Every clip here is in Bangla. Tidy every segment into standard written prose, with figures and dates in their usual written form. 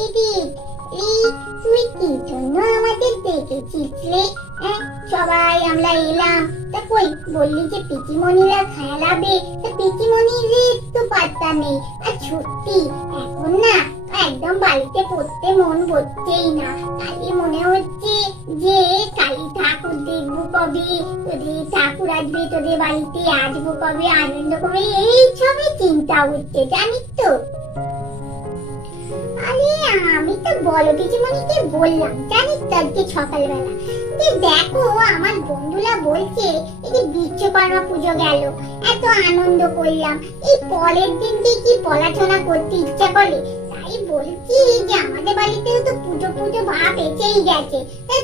এদিক তুই কি জন্য আমাদের ডেকেছিস রে? সবাই আমরা এলাম, তা কই বললি যে পিচিমণিরা খেলাবে, তা পিচিমণির তো পাত্তা নেই। আর সত্যি এখন না একদম বাড়িতে পড়তে মন বসছেই না। কালি মনে হচ্ছে যে কালী ঠাকুর দেখবো কবে, তোদের ঠাকুর আসবে তোদের বাড়িতে, আসবো কবে, আনন্দ কবে, এই সবই চিন্তা হচ্ছে জানিস তো। আরে আমি তো বলো পিচিমণিকে বললাম জানিস তো আজকে সকালবেলা যে দেখো আমার বন্ধুরা বলছে এই যে বিশ্বকর্মা পুজো গেল, এত আনন্দ করলাম, এই পরের দিনকে কি পড়াশোনা করতে ইচ্ছা করে। তাই বলছি যে আমাদের বাড়িতেও তো পুজো পুজো ভাব এসেই গেছে,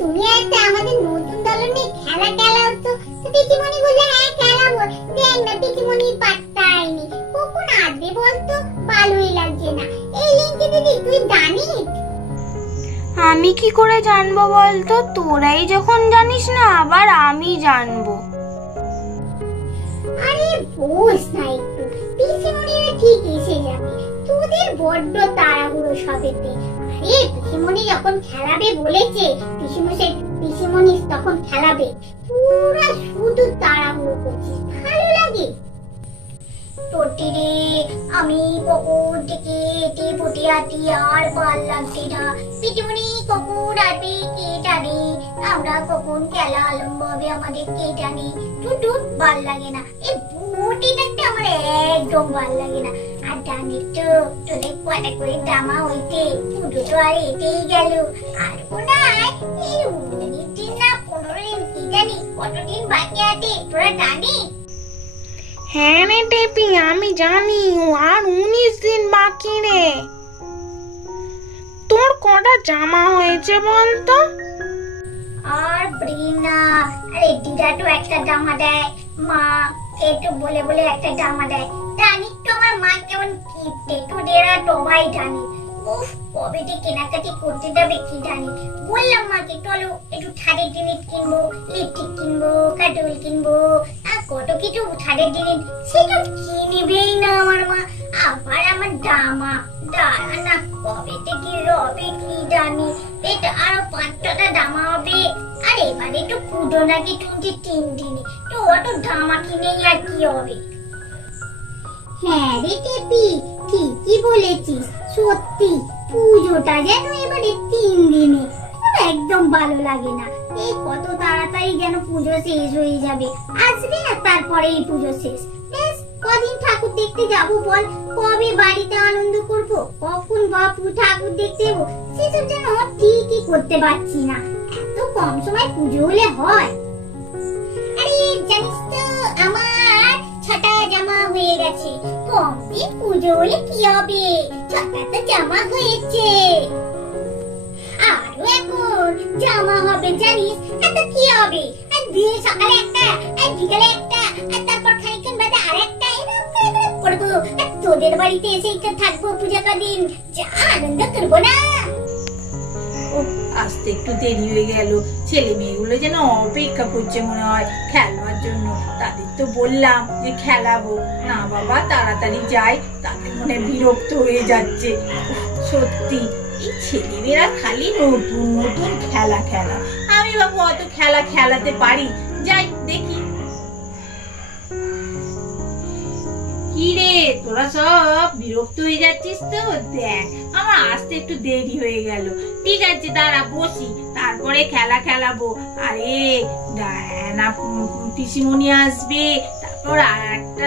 তুমি একটা আমাদের নতুন ধরনের খেলা খেলাও তো। পিচিমণি বললে হ্যাঁ খেলাবো। দেখ না পিচিমণির পাত্তা আইনি, কখন আসবে বলতো, ভালোই লাগছে না। এই লিঙ্কি দিদি তুই জানিস? আমি কি করে জানবো বলতো, তোরাই যখন জানিস না আবার আমি জানবো। আরে বস না একটু, পিসিমণিরা ঠিক এসে যাবে, তোদের বড্ড তাড়াহুড়ো সবেতে। আরে পিসিমণি যখন খেলাবে বলেছে, পিসিমণি তখন খেলাবে, পুরা শুধু তাড়াহুড়ো করছিস, ভালো লাগে? টোটিরে আমি কখন থেকে এটি পটিয়াটি আর ভাল লাগছে না। পিসিমণি কখন আসবে কে জানে, আমরা কখন খেলা আরম্ভ হবে আমাদের কে জানে। টুটু ভাল লাগে না, এই বুটি দেখতে আমার একদম ভাল লাগে না। আর জানিস তো তোদের কটা করে জামা হইতে, পুজো তো আর এতেই গেল, আর কোনায় এই 19 দিন না 15 দিন কি জানি কতদিন বাকি আছে, তোরা জানিস? হ্যাঁ রে টেপি আমি জানি, আর 19 দিন বাকি রে। তোর কটা জামা হয়েছে বলতো? আর ব্রিনা, আরে দিদা তো একটা জামা দেয়, মা একটু বলে বলে একটা জামা দেয়, জানিস তো আমার মা কেমন কিপটে, তোদের আর সবাই জানি। উফ কবে যে কেনাকাটি করতে যাবে কি জানি। বললাম মাকে চলো একটু ছাড়ের জিনিস কিনবো, লিপস্টিক কিনবো, কাজল কিনবো, আর কত কিছু ছাড়ের জিনিস, সেটা কিনবেই না আমার মা। আবার আমার জামা দাঁড়া না, কবে থেকে রবে কি জানি, এটা আরো 5-6টা জামা হবে। আর এবারে তো পুজো নাকি 3 দিনে, তো অত জামা কিনে আর কি হবে। হ্যাঁ রে টেপি ঠিকই বলেছিস, সত্যি পুজোটা যেন এবারে 3 দিনে, একদম ভালো লাগে না। এই কত তাড়াতাড়ি যেন পুজো শেষ হয়ে যাবে, আসবে আর তারপরে এই পুজো শেষ, বেশ কদিন ঠাকুর দেখতে যাবো বল, কবে বাড়িতে আনন্দ করব, কখন বাপু ঠাকুর দেখতে যাবো, সেসব যেন ঠিকই করতে পারছি না। এত কম সময় পুজো হলে হয়। আরে জানিস তো আমার 6টা জামা হয়ে গেছে, কম দিন পুজো হলে কি হবে, 6টা তো জামা হয়েছে, আরো এখন জামা হবে জানিস, এত কি হবে, আর দিয়ে সকালে একটা, আর বিকালে একটা, আর তারপর খানিকক্ষণ বাদে আরেকটা, এরকম করবো। আর তোদের বাড়িতে এসে থাকবো পূজা কদিন, যা আনন্দ করবো না। আসতে একটু দেরি হয়ে গেল, ছেলে মেয়েগুলো যেন অপেক্ষা করছে মনে হয় খেলবার জন্য। তাদের তো বললাম যে খেলাবো না বাবা, তাড়াতাড়ি যাই, তাদের মনে বিরক্ত হয়ে যাচ্ছে। সত্যি এই ছেলেমেয়েরা খালি নতুন নতুন খেলা খেলা, আমি বাবু অত খেলা খেলাতে পারি? যাই দেখি। কি রে তোরা সব বিরক্ত হয়ে যাচ্ছিস তো? দেখ আমার আসতে একটু দেরি হয়ে গেল, ঠিক আছে দাঁড়া বসি, তারপরে খেলা খেলাবো। আরে না পিসিমণি আসবে, তারপর আর একটা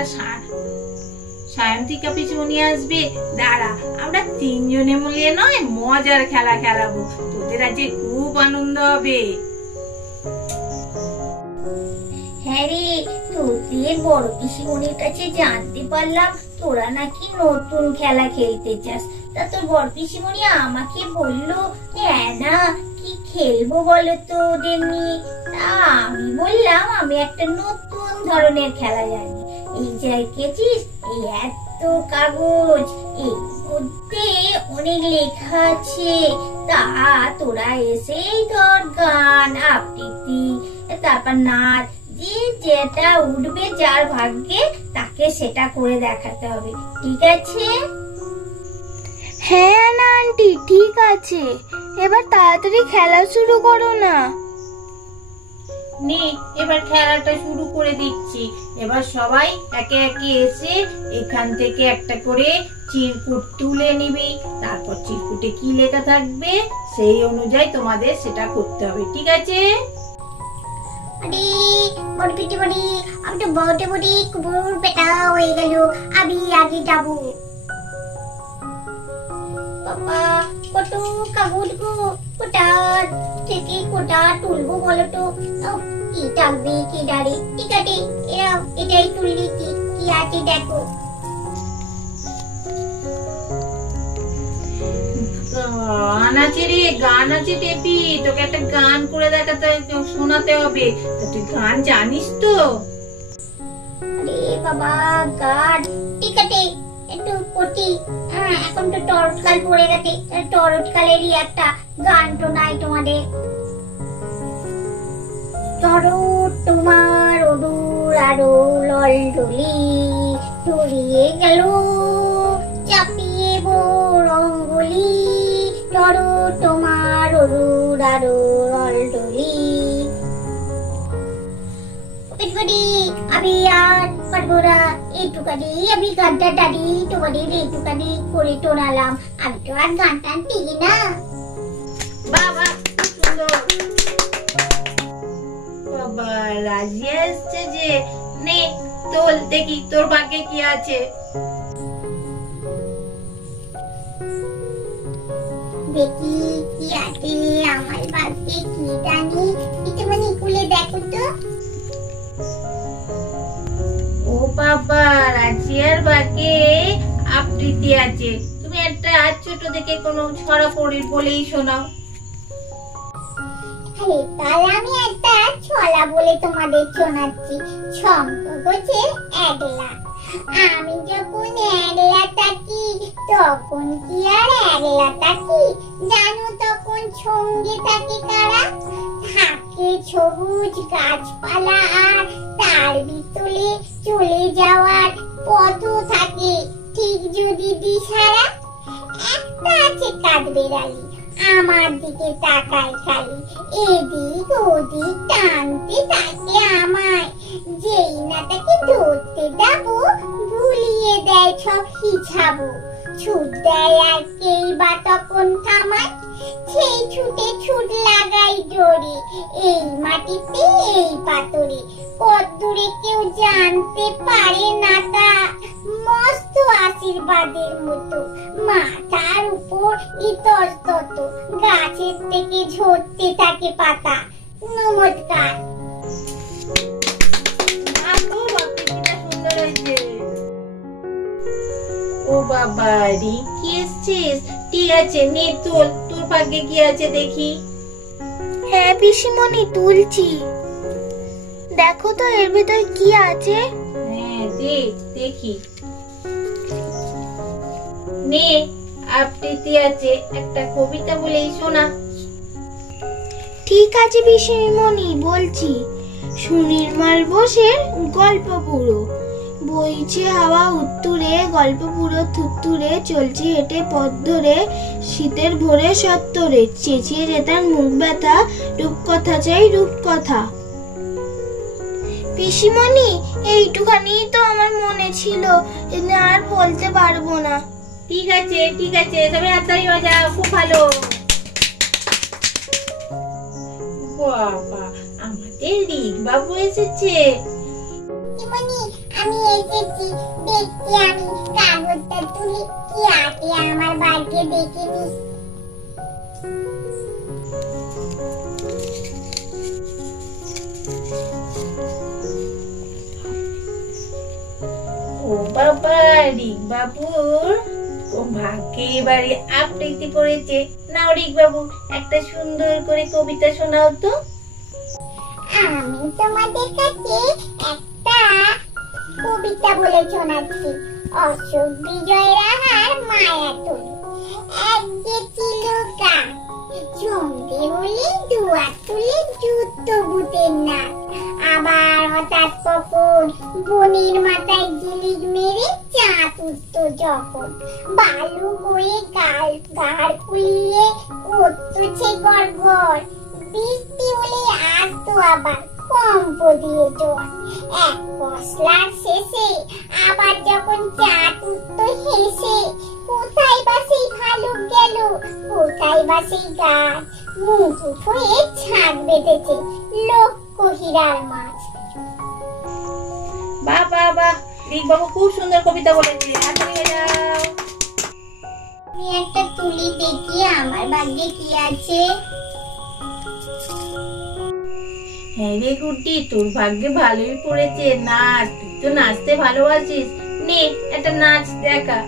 সায়ন্তিকা পিসিমণি আসবে, দাঁড়া আমরা 3 জনে মিলে নয় মজার খেলা খেলাবো, তোদের আজকে খুব আনন্দ হবে। হ্যাঁ রে, তোদের বড় পিসিমণির কাছে জানতে পারলাম তোরা নাকি নতুন খেলা খেলতে চাস। তা তোর বড় পিসিমণি আমাকে বললো না কি খেলবো বলো তো ওদের নিয়ে। তা আমি বললাম আমি একটা নতুন ধরনের খেলা জানি, এই যে দেখেছিস এই এত কাগজ, এর মধ্যে অনেক লেখা আছে, তা তোরা এসেই ধর গান আবৃত্তি তারপর নাচ, যে যেটা উঠবে যার ভাগ্যে তাকে সেটা করে দেখাতে হবে, ঠিক আছে? হ্যাঁ না আন্টি, ঠিক আছে, এবার তাড়াতাড়ি খেলা শুরু করো না। নে এবার খেলাটা শুরু করে দিচ্ছি। এবার সবাই একে একে এসে এখান থেকে একটা করে চিরকুট তুলে নিবি। তারপর চিরকুটে কি লেখা থাকবে সেই অনুযায়ী তোমাদের সেটা করতে হবে, ঠিক আছে? আরে বড় পিটি বড়ি, আমি তো বড় বড়ি কুকুর বেটা হয়ে গেল, আমি আগে যাব। বাবা কত কাগজ গো, কোটা থেকে কোটা তুলবো বলো তো? কি টাকবে কি দাঁড়ি, ঠিক আছে এটাই তুললি, কি আছে দেখো। গান আছে রে, গান আছে টেপি, তোকে একটা গান করে দেখাতে শোনাতে হবে। তুই গান জানিস তো? আরে বাবা গান, ঠিক আছে একটু কটি। এখন তো টরটকাল পড়ে গেছে, টরটকালেরই একটা গান তো নাই তোমাদের। টরট তোমার অদূর আরো ললডলি, টরিয়ে গেল চাপিয়ে রঙ্গলি। টরট তোমার অদূর আরো ললডলি। আমি আর পারবো না, এইটুকানি আমি গানটা দাঁড়ি তোমাদের এইটুকানি করে টোনালাম, আমি তো আর গান টান দিই না। বাবা সুন্দর, বাবা রাজি আসছে যে। নে তোল দেখি তোর ভাগ্যে কি আছে। দেখি কি আছে আমার ভাগ্যে, কি জানি একটুখানি খুলে দেখো তো। ও বাবা, রাজিয়ার ভাগ্যে আবৃত্তি আছে। তুমি একটা ছোট থেকে কোনো ছড়া পড়ি বলেই শোনাও। তাহলে আমি একটা ছলা বলে তোমাদের শোনাচ্ছি। শঙ্খ গোছের একলা, আমি যখন একলা থাকি তখন কি আর একলা থাকি, জানো তখন সঙ্গে থাকে কারা? থাকে সবুজ গাছপালা, আর তার ভিতরে চলে যাওয়ার পথও থাকে ঠিক যদি দিশারা। একটা আছে কাঠবেড়ালি, আমার দিকে তাকায় খালি, এদিক ওদিক টানতে থাকে আমায়। যেই না তাকে ধরতে যাবো ভুলিয়ে দেয় সব হিসাবো। ছুট দেয় আর কেই বা তখন থামায়, সেই ছুটে ছুট লাগাই জোরে, এই মাটিতে এই পাথরে। কত দূরে কেউ জানতে পারে না তা, মস্ত আশীর্বাদের মতো মাথার উপর ইতস্তত, গাছের থেকে ঝরতে থাকে পাতা। নমস্কার। সুন্দর হয়েছে। ও বাবা রিঙ্কি এসছিস, ঠিক আছে নে তোল, তোর ভাগ্যে কি আছে দেখি। হ্যাঁ পিসিমণি তুলছি, দেখো তো এর ভিতর কি আছে। হ্যাঁ দেখি। নে আবৃত্তি আছে, একটা কবিতা বলেই শোনা। ঠিক আছে পিসিমণি বলছি। সুনির্মল বোসের গল্প পুরো, বইছে হাওয়া উত্তুরে, গল্প পুরো থুত্তুরে, চলছে হেঁটে পথ ধরে, শীতের ভোরে সত্তরে, চেঁচিয়ে যেতার মুখ ব্যথা, রূপকথা চাই রূপকথা। পিসিমণি এইটুখানি তো আমার মনে ছিল, আর বলতে পারবো না। ঠিক আছে তবে হাততালি বাজাও, খুব ভালো। বাবা আমাদের রিক বাবু এসেছে। আমি এসেছি, দেখছি আমি কাগজটা তুলি কি আছে আমার ভাগ্যে, দেখে নি। ও বাবা রিক বাবুর ভাগ্যে এবারে আবৃত্তি করেছে। নাও রিক বাবু একটা সুন্দর করে কবিতা শোনাও তো। আমি তোমাদের কাছে একটা কবিতা বলে শোনাচ্ছি। অশোক বিজয় রাহার মায়াতুলি। এক যে ছিল গান, সন্ধে হলে দুয়ার তুলে যুদ্ধ ভূতের নাচ। আবার হঠাৎ কখন বনের মাথায় ঝিলিক মেরে চাঁদ উঠতো যখন, বালু হয়ে গাড় ফুলিয়ে করতো গড়গড়, বৃষ্টি হলে আসতো আবার কম্প দিয়ে জল। এক পশলার শেষে আবার যখন চাঁদ উঠতো হেসে, কোথায় বা সেই ভালুক গেল, কোথায় বা সেই গাছ, মুকুট হয়ে ছাদ বেঁধেছে লক্ষ হীরার মাছ। বাহ বাহ বাহ, রিক বাবু খুব সুন্দর কবিতা বলেছে, হাততালি বাজাও। আমি একটা তুলি দেখি আমার ভাগ্যে কি আছে। হ্যাঁ রে গুড্ডি, তোর ভাগ্যে ভালোই পড়েছে নাচ, তুই তো নাচতে ভালোবাসিস, নে একটা নাচ দেখা।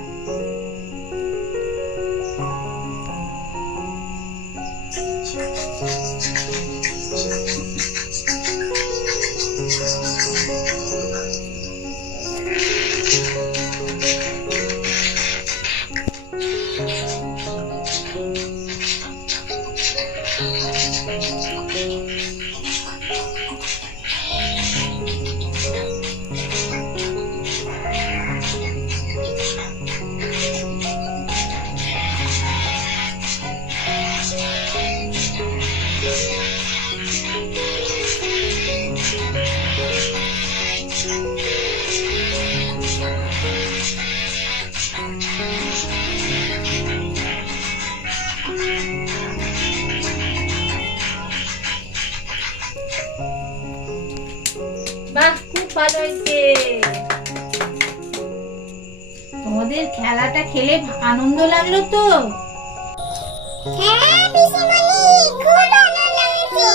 বাহ, খুব ভালো হয়েছে। তোমাদের খেলাটা খেলে আনন্দ লাগলো তো? হ্যাঁ পিসিমণি, খুব আনন্দ লাগছে।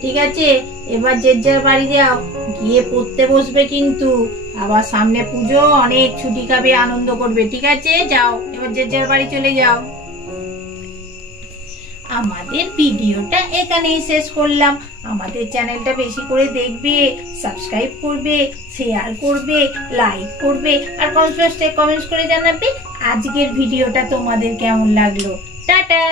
ঠিক আছে, এবার যে যার বাড়ি যাও, গিয়ে পড়তে বসবে কিন্তু। আবার সামনে পুজো, অনেক ছুটি খাবে, আনন্দ করবে। ঠিক আছে, যাও এবার যে যার বাড়ি চলে যাও। আমাদের ভিডিওটা এখানেই শেষ করলাম। আমাদের চ্যানেলটা বেশি করে দেখবে, সাবস্ক্রাইব করবে, শেয়ার করবে, লাইক করবে, আর কমেন্টস করে জানাবে আজকের ভিডিওটা তোমাদের কেমন লাগলো। টাটা।